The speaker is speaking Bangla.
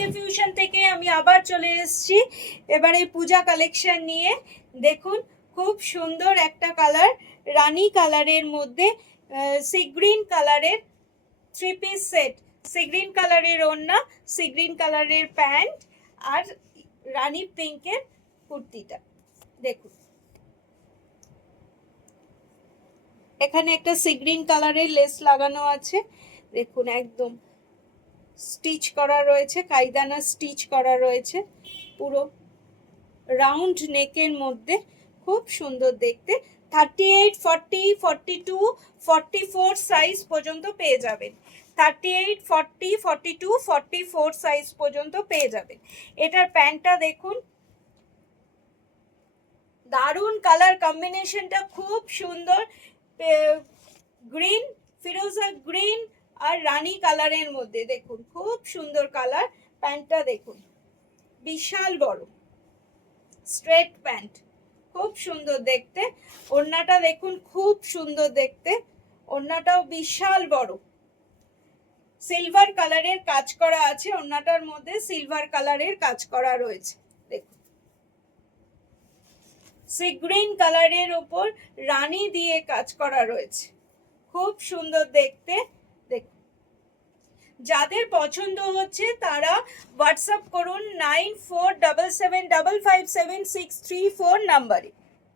এসকে ফিউশন থেকে আমি আবার চলে এসেছি এবারে পূজা কালেকশন নিয়ে। দেখুন খুব সুন্দর একটা কালার, রানী কালারের মধ্যে সি গ্রিন কালারের three piece set, sea green কালারের ওড়না, সি গ্রিন কালারের প্যান্ট আর রানী পিঙ্কের কুর্তিটা। দেখুন এখানে একটা সি গ্রিন কালারের লেস লাগানো আছে, দেখুন একদম স্টিচ করা রয়েছে, কাইদানা স্টিচ করা রয়েছে, পুরো রাউন্ড নেকের মধ্যে, খুব সুন্দর দেখতে। 38, 40, 42, 44 সাইজ পর্যন্ত পেয়ে যাবেন। 38, 40, 42, 44 সাইজ পর্যন্ত পেয়ে যাবেন। এটার প্যান্টটা দেখুন, দারুণ কালার কম্বিনেশনটা, খুব সুন্দর। গ্রিন, ফিরোজা গ্রিন আর রানী কালারের মধ্যে, দেখুন খুব সুন্দর কালার। প্যান্টটা দেখুন বিশাল বড় স্ট্রেট প্যান্ট, খুব সুন্দর দেখতে। ওড়নাটা দেখুন খুব সুন্দর দেখতে, ওড়নাটাও বিশাল বড়, সিলভার কালারের কাজ করা আছে, ওড়নাটার মধ্যে সিলভার কালারের কাজ করা রয়েছে। দেখুন সি গ্রিন কালারের ওপর রানী দিয়ে কাজ করা রয়েছে, খুব সুন্দর দেখতে। দেখুন যাদের পছন্দ হচ্ছে তারা হোয়াটসঅ্যাপ করুন 9477557634 নাম্বারে।